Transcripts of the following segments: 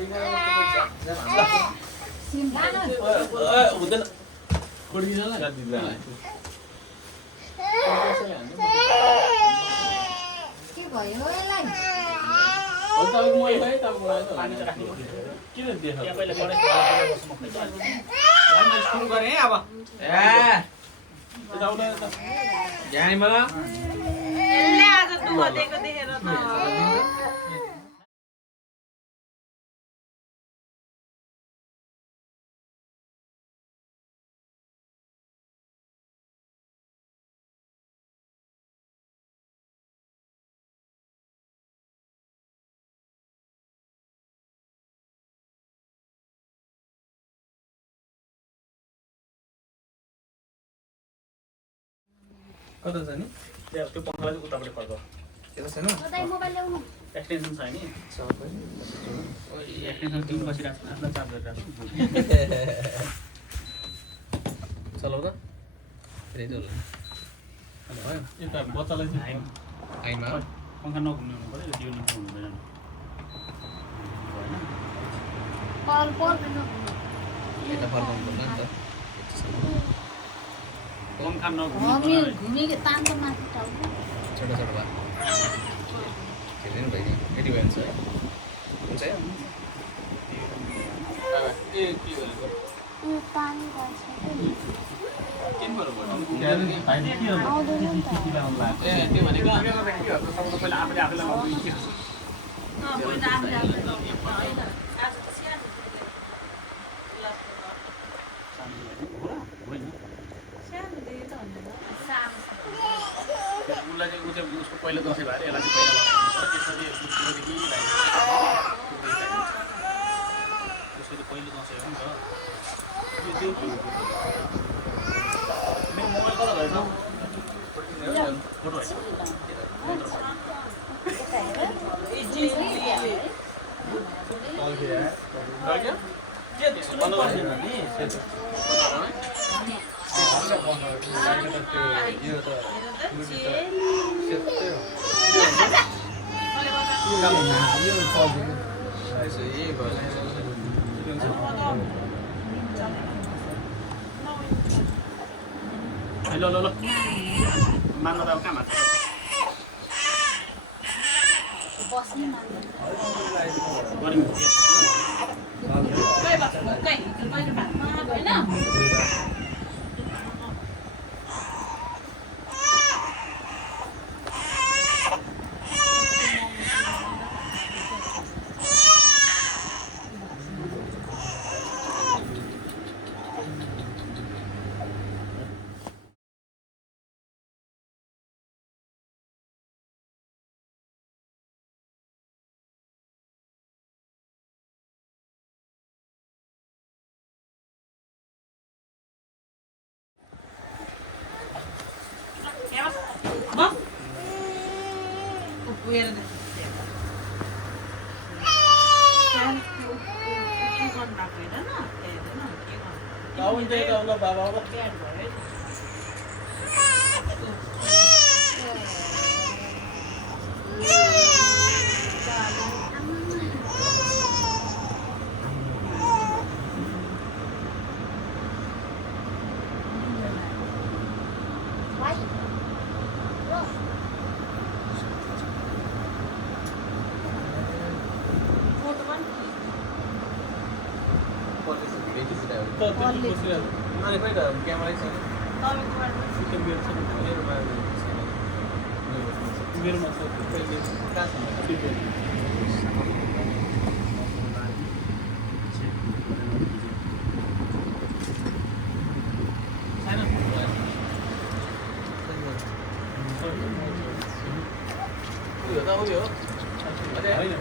हुँदैन के भयो यसलाई किन देखा सुरु गरेँ अब यहाँमा यसले आज नदेको देखेर त कता छ नि त्यो पङ्खालाई चाहिँ उतापट्टि फर्क यता छैन दाइ मोबाइल ल्याउनु एक्सटेन्सन छ नि एक्सटेन्सन दिनु बसिरहेको छ आफूलाई चार्ज गरिरहेको चलाउ त फेरि चल भयो एउटा बच्चालाई चाहिँ आइमा पङ्खा नघुम्नु हुनु पऱ्यो त्यो नघुम्नु हुँदैन कल पर यता फर्काउनु पर्छ नि त पङ्खा नघुम्नु हामी घुमे के तान्छ माथि टाउ छोटो छोटो भए खेल्दैन भाइ यति भयो है हुन्छ है के गरेको पानी गर्छ किन भएर आउँदैन नि त ए त्यो भनेको पहिला आफूले आफूलाई लगाउनु के पहिला आफूले आफूलाई होइन आज त सानो होइन सानो दिदी त होइन सानो उसलाई चाहिँ ऊ चाहिँ उसको पहिलो दसैँ भएर यसलाई चाहिँ पहिला लगाउनु त्यसपछि उसको चाहिँ पहिलो दसैँ हो नि त मेरो मोबाइल कता भएछ फोटो होइन के त्यसो बनाउँदैन नि यो त ल ल ल मान्न त अब कहाँ मान्छ बस्ने मान्छे गऱ्यौँ कहीँ भएको कहीँ मैले भातमा होइन Weird. आउनु दे त ल बाबा अब त त्यो बसिरहेको अनि खै त क्यामेरै छैन मेरोमा छ कहिले कहाँ छ उयो त उयो अरे होइन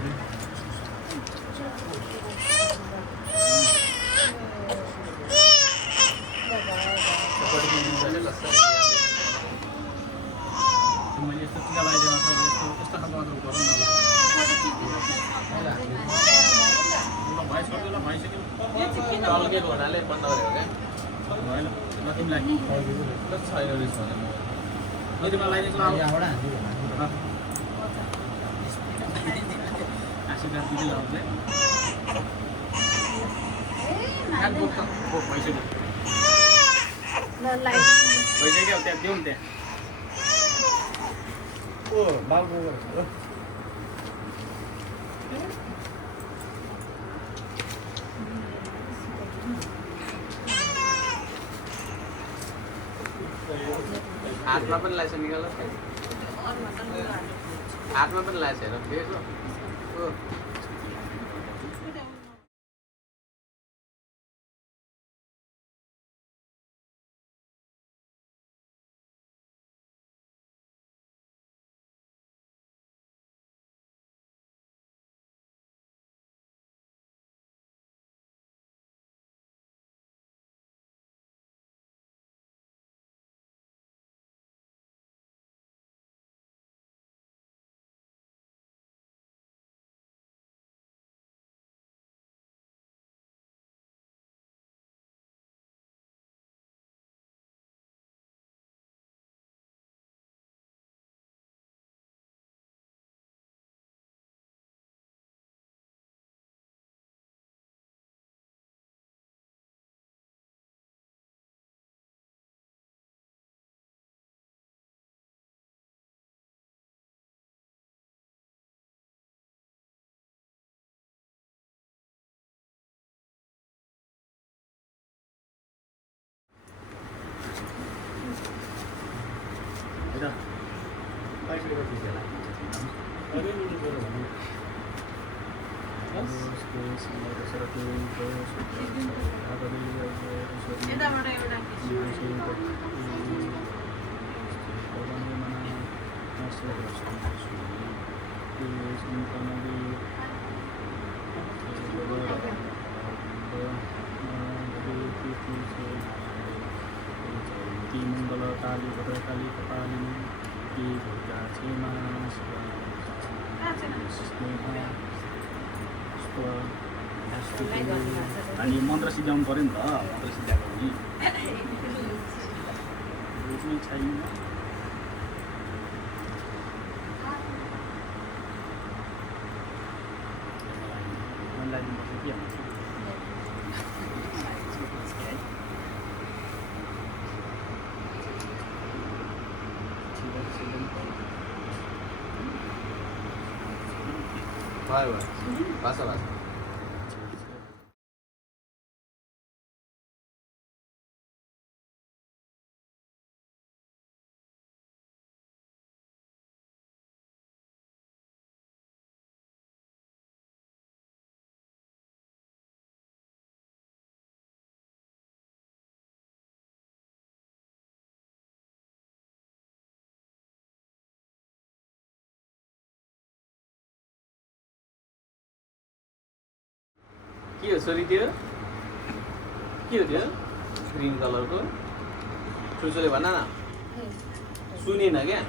मैले यस्तो टिका लगाइदिनु छ यस्तो यस्तो खालको गरौँ न भाइ छोड्यो ल भइसक्यो टल्केको हुनाले बन्द गरेको क्या भएन ल तिमीलाई छैन रहेछ भने तिमीलाई लगाइदिएको हजार दिँदै लगाउने पैसा भइसक्यो त्यहाँ दिउँ नि त्यहाँ ओ बाबु हातमा पनि लाग्छ निकाल हातमा पनि लाग्छ हेर फेरि यताबाट एउटा मङ्गल काली भद्रकाली कपालिनी दुर्गा क्षेमा अनि मन्त्र सिद्ध्याउनु पऱ्यो नि त मन्त्र सिद्ध्याएको नि बुझ्नै छैन मनलाई दिनुपर्छ के हुन्छ भयो भाषा भाषा के हो छोरी त्यो के हो त्यो ग्रिन कलरको छोरीले भन न सुनेन क्या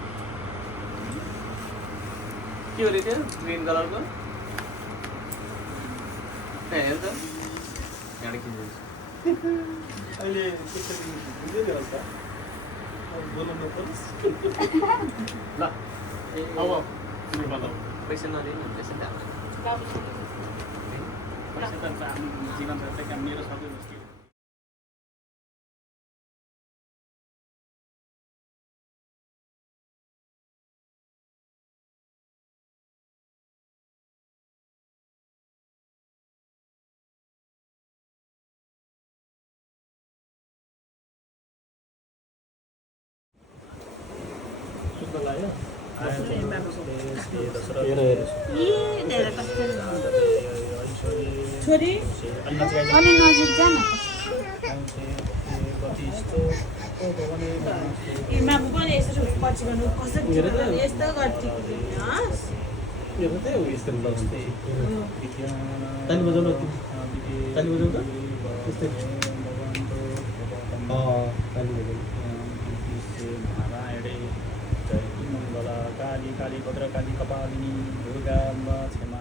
के हो रे त्यो ग्रिन कलरको हेर त यहाँ खिच्दैछ अहिले त्यसरी बुझ्दै थियो त बोल्नु पर्छ ल अब पैसा नदिनु पैसा पैसा त हामी जीवन त मेरो सबै वस्तु छोरी अलि नजिक जा न मामु पनि यसो पछि गर्नु कसरी यस्तो गर्छ ताली बजाउनु ताली बजाउनु त त्यस्तै ताली बजाउनु मङ्गला काली काली भद्रकाली कपालिनी दुर्गा क्षमा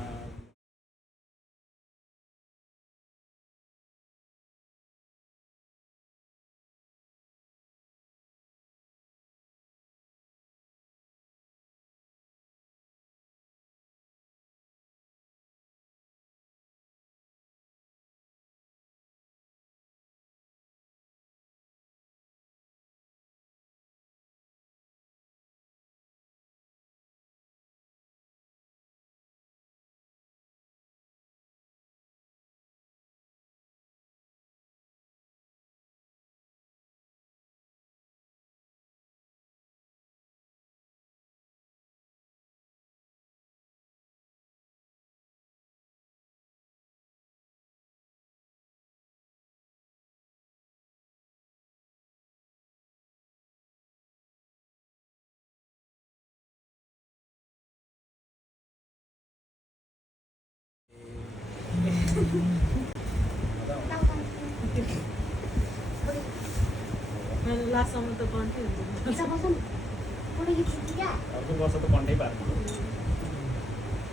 लास्टसम्म त कन्ट्री हुन्छ अर्को वर्ष त कन्टै पार्नु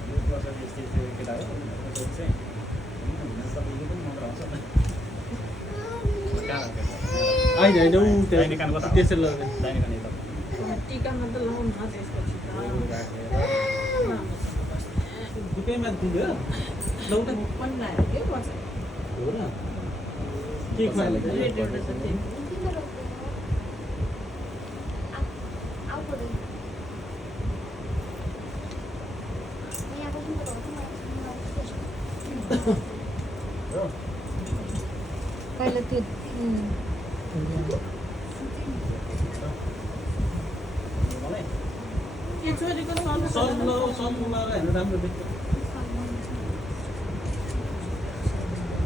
यो वर्ष यस्तै केटा हो चाहिँ सबैले पनि मन्त्र आउँछ होइन ऊ दाहिने कानको त त्यसै लग्यो दाहिने कान यता टिकामा त लाउनु छ त्यसपछि त दुकैमा दिँदैन लौटा पनि लाग्यो के बस हो र के खुवाले रेड एउटा त थियो पहिला त्यो के छोरीको सल्लो सम्पूर्ण हेर्नु राम्रो देख्छ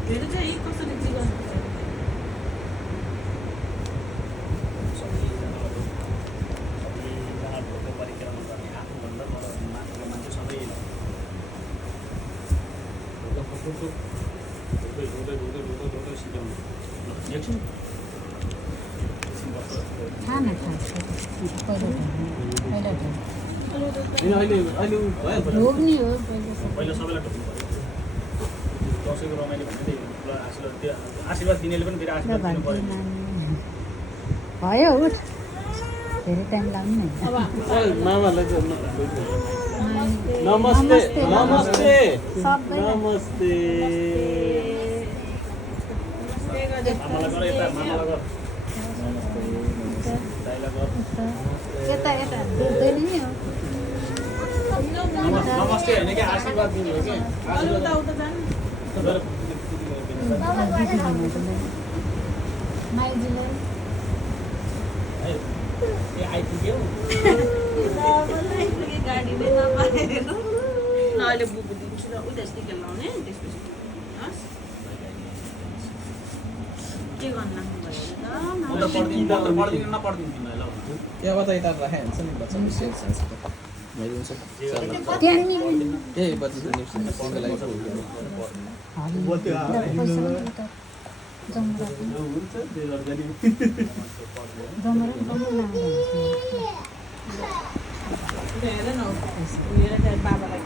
धेरै चाहिँ कसरी जीवन सबैजना भोको परिक्रमा गर्ने आफूभन्दा माथिको मान्छे सबै ढोकै सिकाउनु एकछिन खाना खान्छ पहिला अहिले ऊ भयो ढोग्ने हो पहिला पहिला सबैलाई ढोक्नु पऱ्यो दसैँको रमाइलो भने त्यही हो आशीर्वाद त्यो आशीर्वाद दिनेले पनि फेरि आशीर्वाद दिनु पऱ्यो भयो उठ धेरै टाइम लाग्ने अब मामालाई नमस्ते नमस्ते सबैलाई नमस्ते मामालाई गर यता मामालाई गर दाइलाई गर यता यता दुख्दैन नि हो नमस्ते होइन कि आशीर्वाद दिने हो कि अरू उता उता जानु माइजीलाई आइपुग्यो गाडीले नपाएर अहिले बुक दिन्छु र उता स्टिकर लाउने त्यसपछि हस् के गर्नु लाग्नु भयो पढ्दिनु नपढ्दिनु तिमीलाई ल क्या बताइता राखे हुन्छ नि बच्चा सेल सेन्स मैले हुन्छ त्यहाँनिर ए बच्चा न्युज त्यसको लागि जमरा हुन्छ त्यो गर्दै हेर न हेर त्यहाँ बाबालाई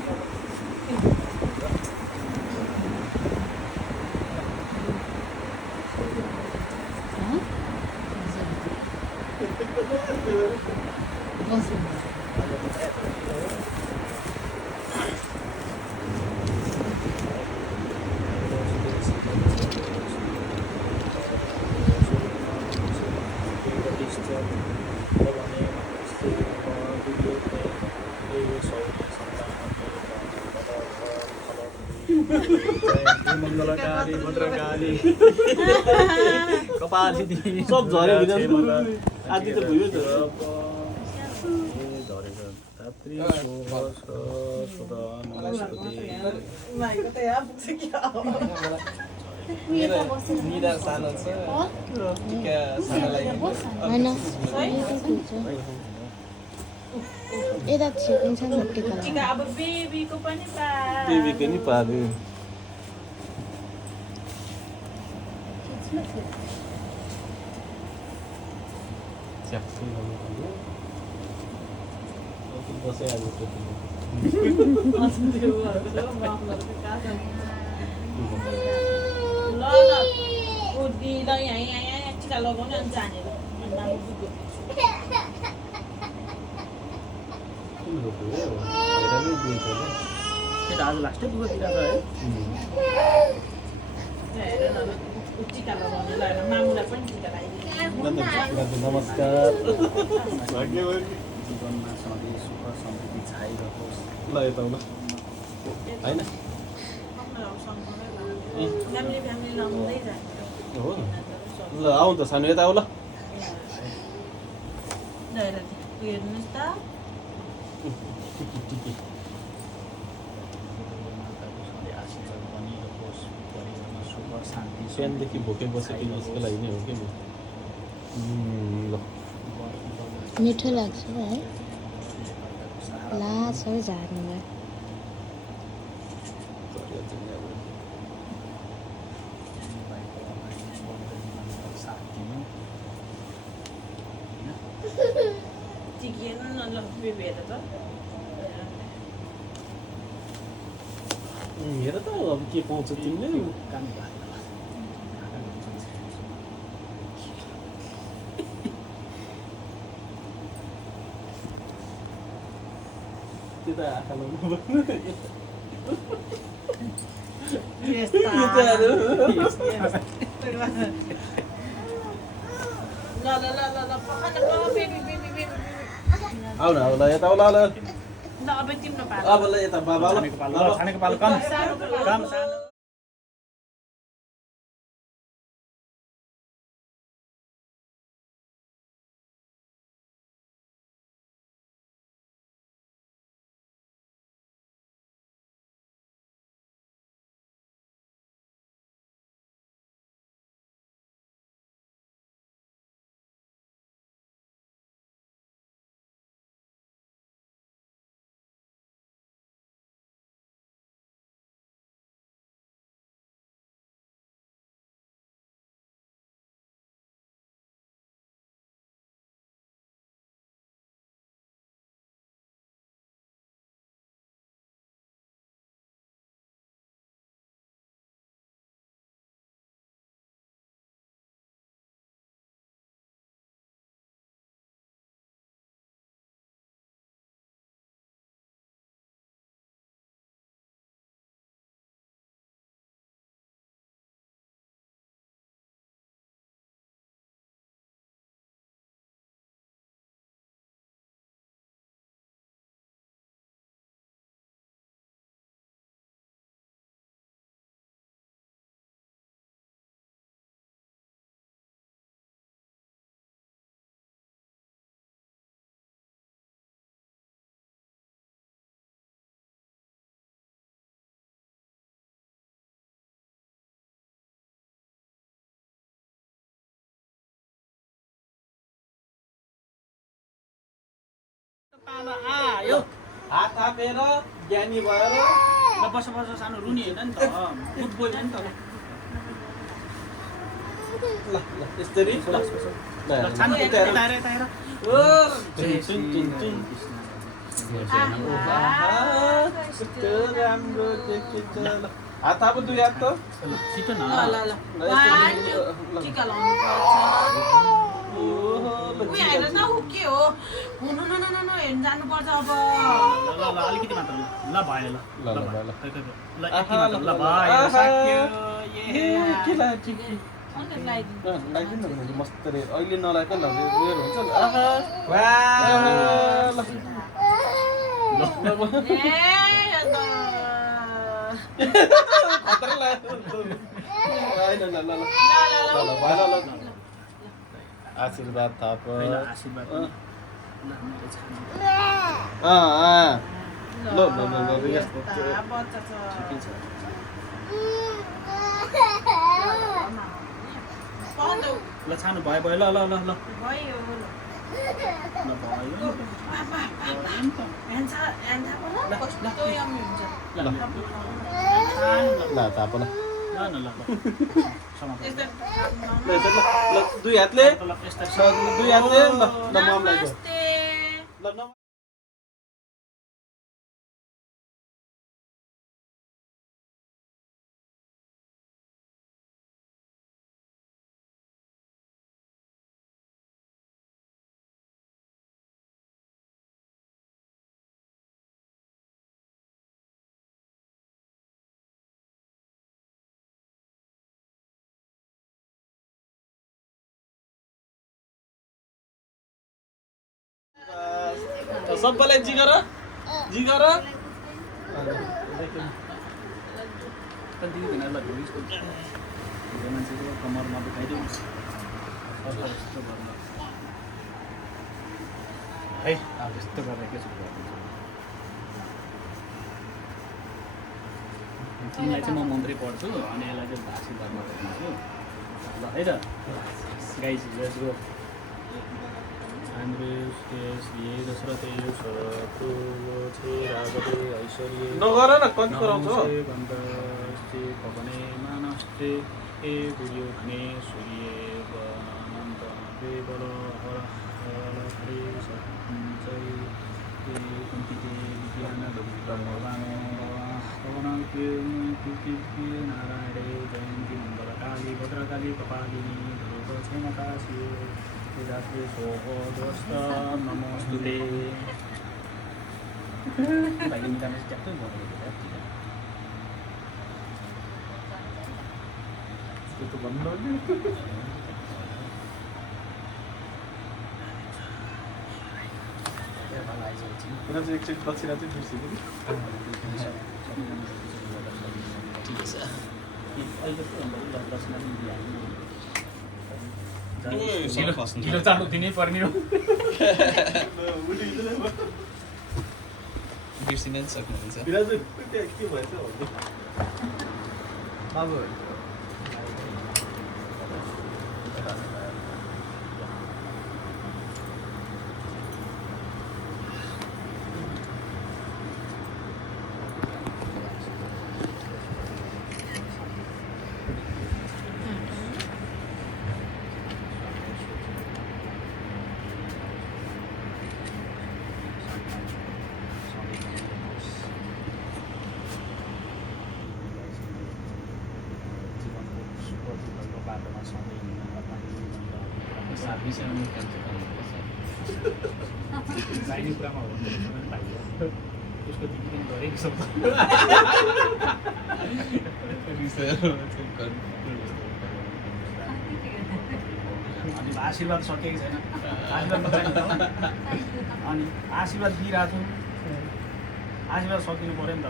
मङ्गलकारी भद्रकारी कपालिनी सब झऱ्यो भित्र आदि त भयो त निदा सानो छ टिका सानोलाई होइन यता छिपिन्छ नि टिका टिका अब बेबीको पनि बेबीको नि पाल्यो दसैँ आज ल ऊ दिँदा यहाँ टिका लगाउनु अनि जाने आज लास्टै पुगो दिइरहेको है हेर न टिका लगाउनु ल मामुलाई पनि टिका लगाइदिनु नमस्कार जीवनमा सधैँ सुख समृद्धि छाइरहोस् ल यता ल होइन फ्यामिली लगाउँदै जान्छ हो ल आउनु त सानो यता आऊ ल हेर्नुहोस् त आशीर्वाद बनिरहोस् परिवारमा सुख शान्ति बिहानदेखि भोकै बसेको यसको लागि नै हो कि ल मिठो लाग्छ है ला सबै झार्नु भयो ल बेबी हेर त हेर त अब के पाउँछ तिमीले काम भयो त्यो त आँखा लाउनु आउ न ल यता ल ल अब तिम्रो पालो अब ल यता बाबा छानेको पालो कम कम सानो पालो आयो हात थापेर ज्ञानी भएर ल बस बस सानो रुनी होइन नि त गुड बोय नि त ल ल यसरी ल छानो यता हेर यता हेर ओ चिन चिन चिन राम्रो देखिन्छ ल हात थाप दुई हात त छिटो न ल ल ल टिका लाउनु पर्छ उही हेर न ऊ के हो हुनु न न न हेर्न जानुपर्छ अब ल ल अलिकति मात्र ल भयो ल ल भयो ल ल यति मात्र ल भयो सक्यो ए के लाग्छ अन्त लाइदिनु लाइदिनु न मस्तले अहिले नलाइक ल उयो हुन्छ नि आहा वाह ल ए अन्त खतरा लाग्यो हैन ल ल ल ल ल ल ल आशीर्वाद थाप पहिला आशीर्वाद ल ल ल ल ल यस्तो बच्चा छ ठिकै छ पाउँदौ ल छानो भयो भयो ल ल ल ल भयो ल भयो ह्यान्सा ह्यान्सा बोल कस्तो यम्मी हुन्छ ल ल छानो ल ल थाप ल ल न ल ल समाप्त यस्तो ल ल दुई हातले ल यस्ता दुई हातले ल ल ममलाई गयो नमस्ते ल न सबैलाई जिगर जिगर कति दिन ल भिडियो मान्छेको कमरमा दुखाइदियो यस्तो गर्नु है अब यस्तो गरेर के छु तिमीलाई चाहिँ म मन्त्री पढ्छु अनि यसलाई चाहिँ आशीर्वाद गरिदिन्छु ल है त गाइज लेट्स गो Andres, दशरथे रागते ऐश्वर्ये नगर न कति कराउँछ गन्धस्ते पवने मानस्ते ए दुर्योधने सूर्ये वनन्त देवल हर हरे सञ्चय ते कुन्तिते विज्ञान नारायणे जयन्ती मङ्गलकाली भद्रकाली कपालिनी दुर्गक्षमता शिव वेदात्रे सोहोदस्त नमोस्तुते भाइले निकाल्नु ट्याक्कै बनाएको त्यो त भन्नु एकचोटि दक्षिणा चाहिँ बिर्सेको ठिक छ अहिले दक्षिणा पनि खस्नु ढिलो चालु दिनै पर्ने हो बिर्सिन नि सक्नुहुन्छ बिराजु के भएछ बाबु चाहिने कुरामा हो भाइयो उसको दिदी पनि गरेको सक्छ अनि आशीर्वाद सकेको छैन आशीर्वाद नपाइन्छ अनि आशीर्वाद दिइरहेको छु आशीर्वाद सकिनु पऱ्यो नि त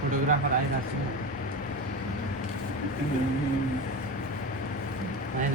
फोटोग्राफर आइरहेको छु होइन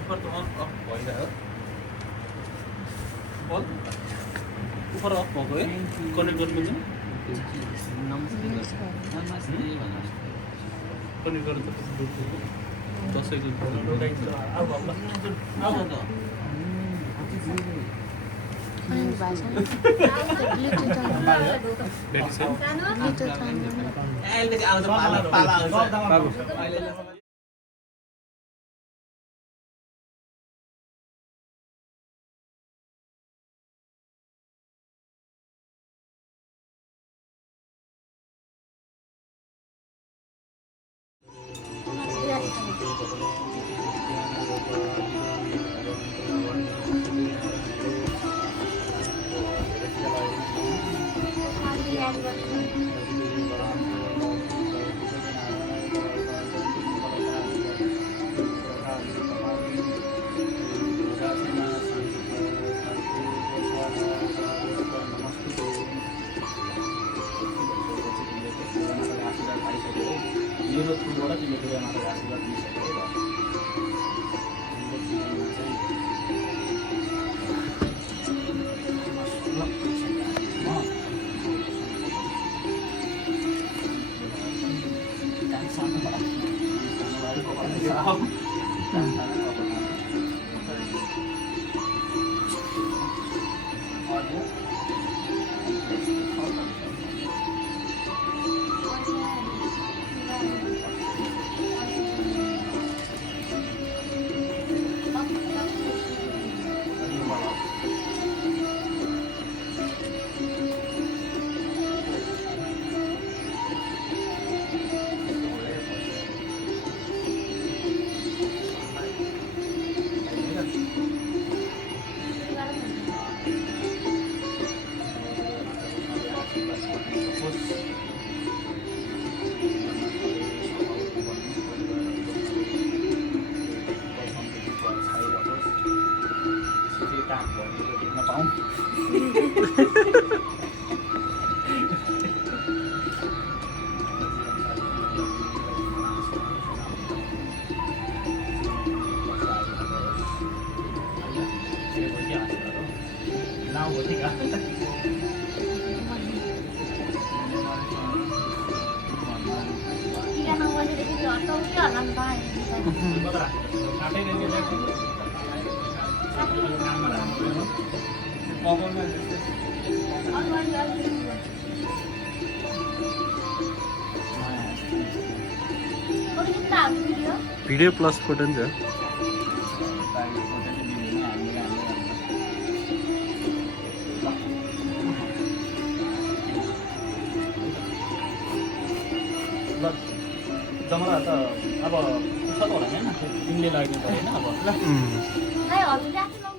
ऊपर तो ऑन ऑफ भइरहेको बल ऊपर अफ भएको है कनेक्ट गर्नु मिल्छ कनेक्ट गर्नु त दसैँको अब कनेक्ट भएको छैन ब्लुटुथ अन ब्याट्री छैन ब्लुटुथ अन अहिलेदेखि आउँछ पाला पाला आउँछ बाबु अहिले मेरो थ्रुबाट तिमीले गुरुआमाको आशीर्वाद दिइसक्यो है भिडियो प्लस फोटो नि छ जमरा त अब छ त होला हैन तिमीले लाग्नु परेन अब हजुर